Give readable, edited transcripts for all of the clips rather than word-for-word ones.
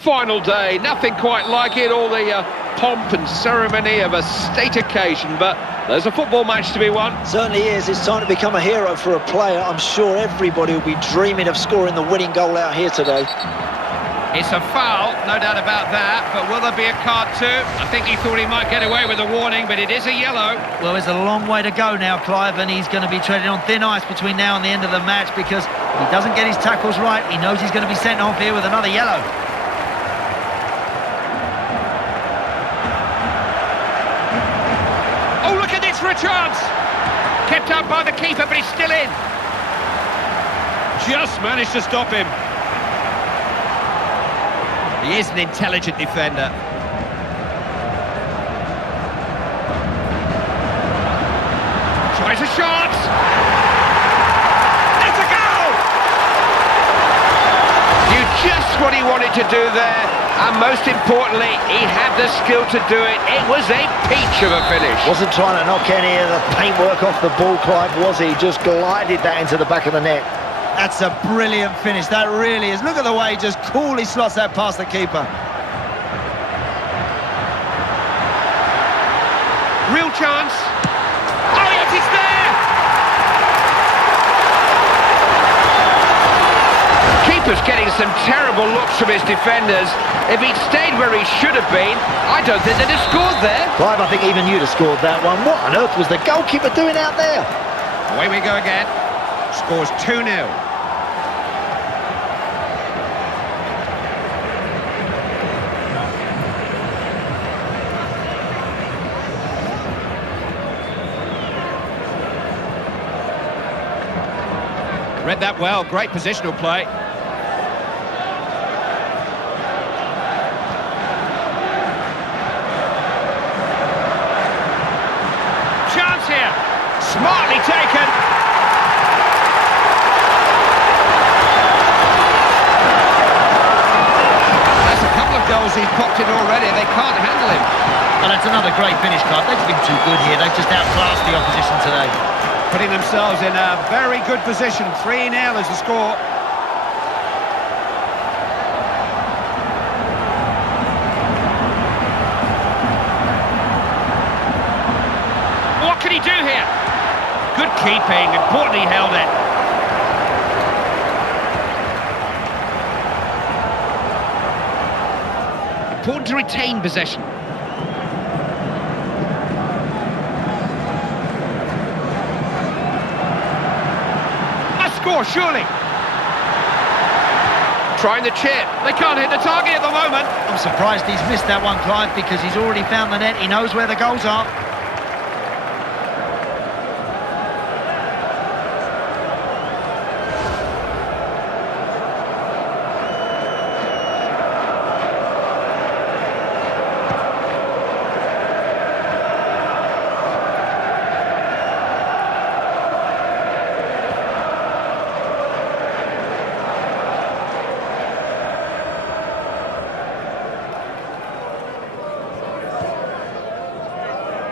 Final day, nothing quite like it, all the pomp and ceremony of a state occasion, but there's a football match to be won. Certainly is. It's time to become a hero for a player. I'm sure everybody will be dreaming of scoring the winning goal out here today. It's a foul, no doubt about that, but will there be a card too? I think he thought he might get away with a warning, but it is a yellow. Well, there's a long way to go now, Clive, and he's going to be treading on thin ice between now and the end of the match, because if he doesn't get his tackles right, he knows he's going to be sent off here with another yellow. Oh, look at this for a chance! Kept out by the keeper, but he's still in. Just managed to stop him. He is an intelligent defender. Tries a shot! It's a goal! Knew just what he wanted to do there, and most importantly, he had the skill to do it. It was a peach of a finish. Wasn't trying to knock any of the paintwork off the ball, Clive, was he? Just glided that into the back of the net. That's a brilliant finish, that really is. Look at the way he just coolly slots that past the keeper. Real chance. Oh, yes, it's there! Keeper's getting some terrible looks from his defenders. If he'd stayed where he should have been, I don't think they'd have scored there. Clive, I think even you'd have scored that one. What on earth was the goalkeeper doing out there? Away we go again. Scores 2-0. Read that well, great positional play. Chance here, smartly taken. That's a couple of goals he's popped in already, they can't handle him. Well, that's another great finish, Clive. They've been too good here, they've just outclassed the opposition today. Putting themselves in a very good position. 3-0 is the score. What can he do here? Good keeping. Important he held it. Important to retain possession. Score, surely. Trying the chip. They can't hit the target at the moment. I'm surprised he's missed that one, Clive, because he's already found the net. He knows where the goals are.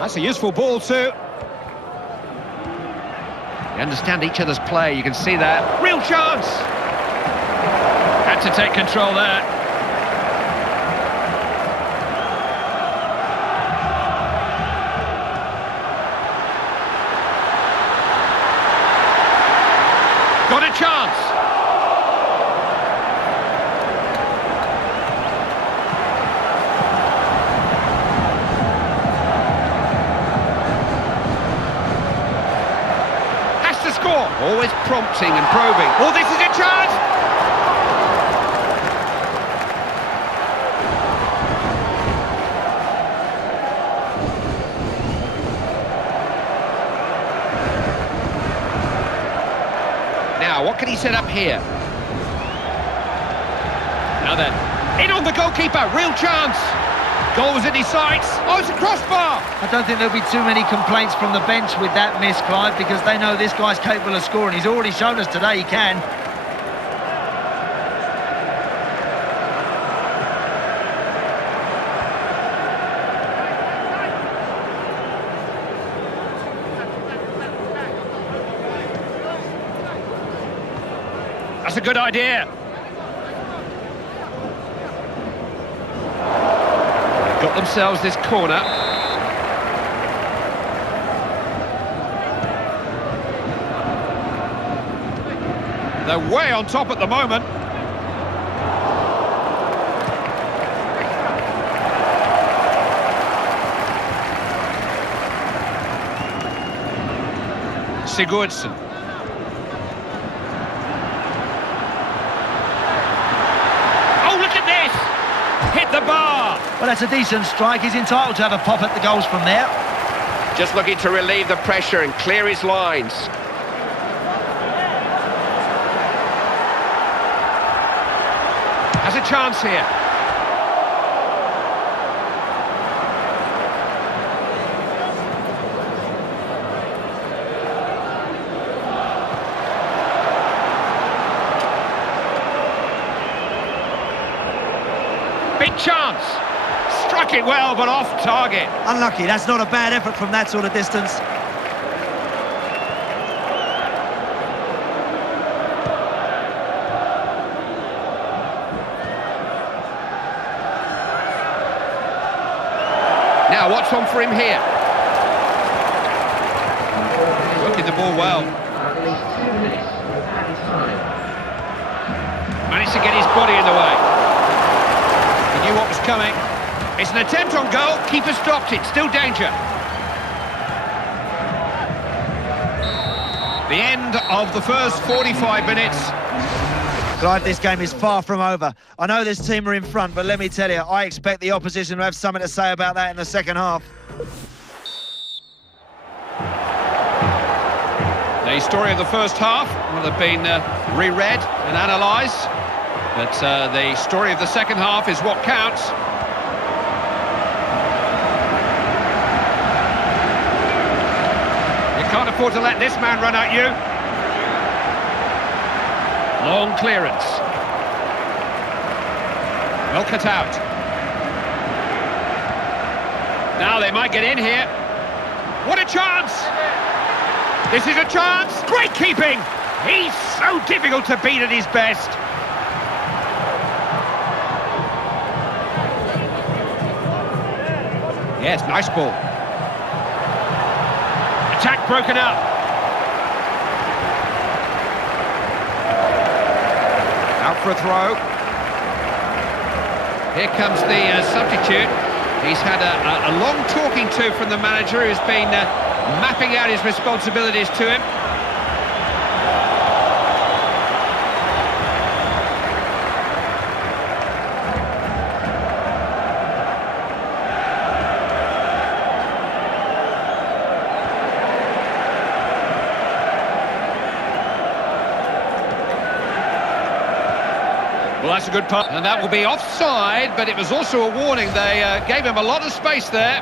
That's a useful ball too. They understand each other's play, you can see that. Real chance! Had to take control there. Got a chance! Always prompting and probing. Oh, this is a chance! Now, what can he set up here? Now then, in on the goalkeeper, real chance! Goal was in his sights. Oh, it's a crossbar! I don't think there'll be too many complaints from the bench with that miss, Clive, because they know this guy's capable of scoring. He's already shown us today he can. That's a good idea. Got themselves this corner. They're way on top at the moment. Sigurdsson. Oh, look at this! Hit the bar! Well, that's a decent strike. He's entitled to have a pop at the goals from there. Just looking to relieve the pressure and clear his lines. Has a chance here. Big chance. Struck it well, but off target. Unlucky. That's not a bad effort from that sort of distance. Now, what's on for him here? Working the ball well. Managed to get his body in the way. He knew what was coming. It's an attempt on goal. Keeper stopped it. Still danger. The end of the first 45 minutes. Clive, this game is far from over. I know this team are in front, but let me tell you, I expect the opposition to have something to say about that in the second half. The story of the first half will have been reread and analysed, but the story of the second half is what counts. You can't afford to let this man run at you. Long clearance. Well cut out. Now they might get in here. What a chance! This is a chance! Great keeping! He's so difficult to beat at his best. Yes, nice ball. Attack broken up. Out for a throw. Here comes the substitute. He's had a long talking to from the manager, who's been mapping out his responsibilities to him. Well, that's a good pass, and that will be offside, but it was also a warning. They gave him a lot of space there.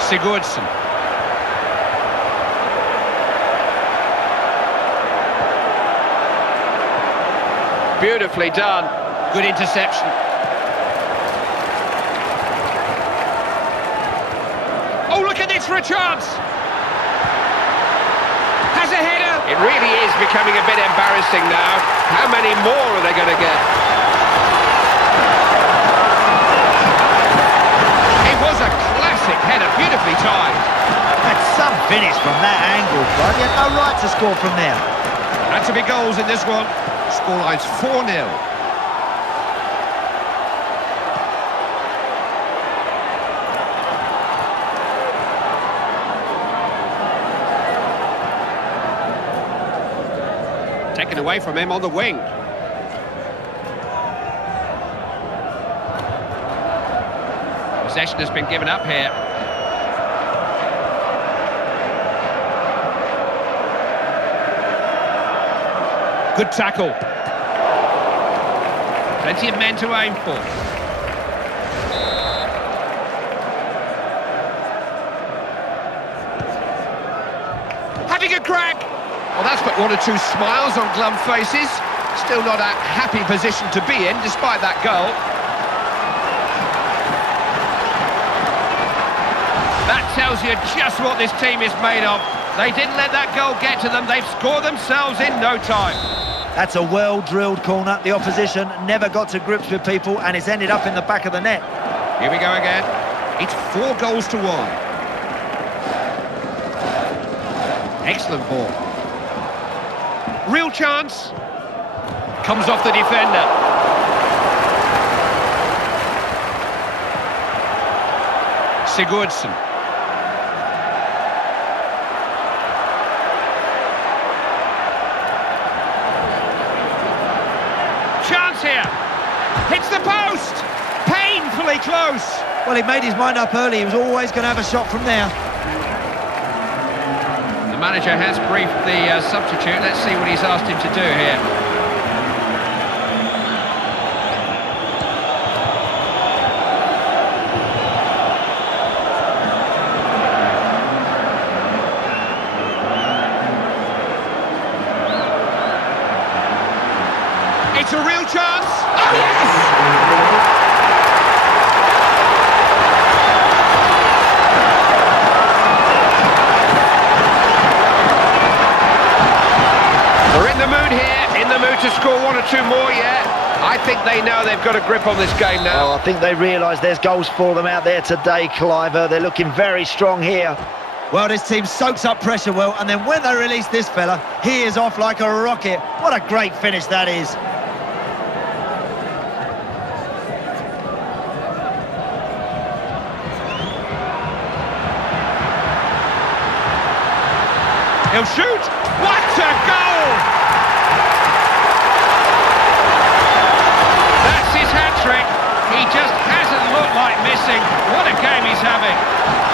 Sigurdsson. Beautifully done. Good interception. Oh, look at this for a chance! Has a header! It really is becoming a bit embarrassing now. How many more are they going to get? It was a classic header, beautifully timed. That's some finish from that angle, but he had no right to score from there. Had to be goals in this one. Scoreline's 4-0. Taken away from him on the wing. Possession has been given up here. Good tackle. Plenty of men to aim for. Having a crack. Well, that's put one or two smiles on glum faces. Still not a happy position to be in, despite that goal. That tells you just what this team is made of. They didn't let that goal get to them. They've scored themselves in no time. That's a well-drilled corner. The opposition never got to grips with people, and it's ended up in the back of the net. Here we go again. It's 4 goals to 1. Excellent ball. Real chance. Comes off the defender. Sigurdsson. Chance here. Hits the post. Painfully close. Well, he made his mind up early. He was always going to have a shot from there. The manager has briefed the substitute. Let's see what he's asked him to do here. It's a real chance. Oh, yes! They're in the mood here, in the mood to score 1 or 2 more, yeah. I think they know they've got a grip on this game now. Oh, I think they realise there's goals for them out there today, Cliver. They're looking very strong here. Well, this team soaks up pressure well, and then when they release this fella, he is off like a rocket. What a great finish that is. He'll shoot! What a goal! That's his hat-trick. He just hasn't looked like missing. What a game he's having.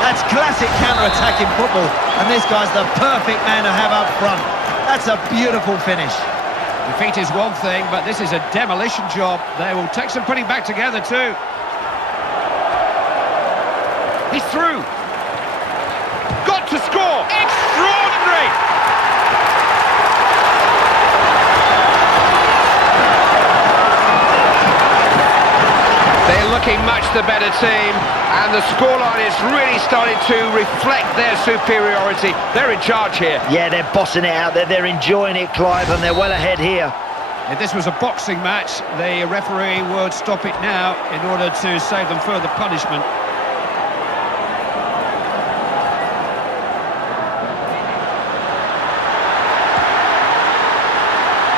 That's classic counter-attacking football, and this guy's the perfect man to have up front. That's a beautiful finish. Defeat is one thing, but this is a demolition job. They will take some putting back together too. He's through. Got to score! Extraordinary! They're looking much the better team, and the scoreline is really starting to reflect their superiority. They're in charge here. Yeah, they're bossing it out there. They're enjoying it, Clive, and they're well ahead here. If this was a boxing match, the referee would stop it now in order to save them further punishment.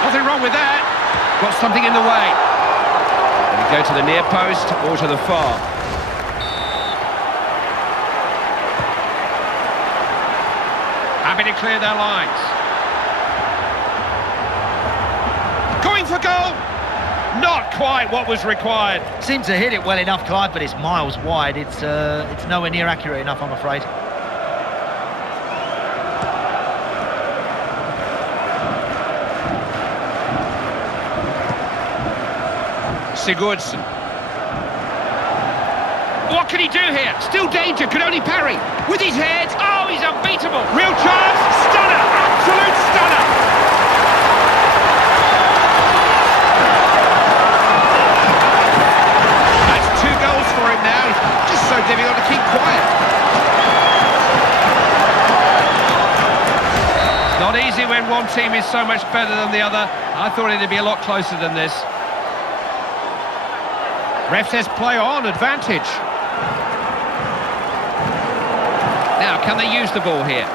Nothing wrong with that. Got something in the way. We go to the near post or to the far. Happy to clear their lines. Going for goal. Not quite what was required. Seems to hit it well enough, Clive, but it's miles wide. It's nowhere near accurate enough, I'm afraid. Sigurdsson. What can he do here? Still danger, could only parry. With his head, oh, he's unbeatable. Real chance, stunner, absolute stunner. That's 2 goals for him now. It's just so difficult to keep quiet. It's not easy when one team is so much better than the other. I thought it'd be a lot closer than this. Ref says play on, advantage. Now, can they use the ball here?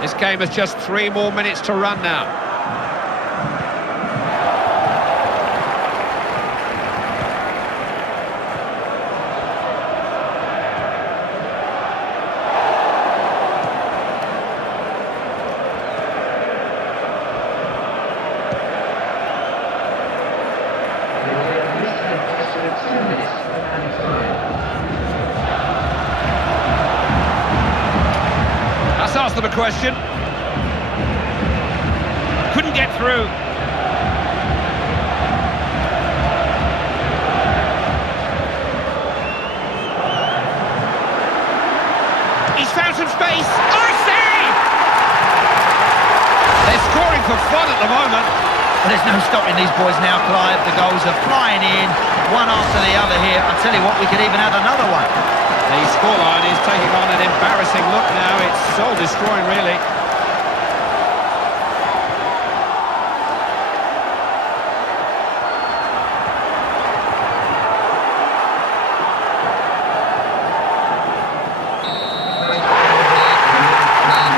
This game has just 3 more minutes to run now. Ask them a question. Couldn't get through. He's found some space. Oh, save! They're scoring for fun at the moment. Well, there's no stopping these boys now, Clive. The goals are flying in, one after the other here. I'll tell you what, we could even have another one. The scoreline is taking on an embarrassing look now. It's soul-destroying, really.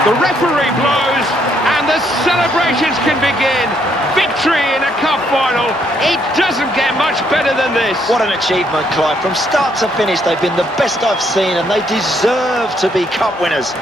The referee blows and the celebrations can begin. Victory in a cup final. It doesn't get much better than this. What an achievement, Clive. From start to finish, they've been the best I've seen, and they deserve to be cup winners.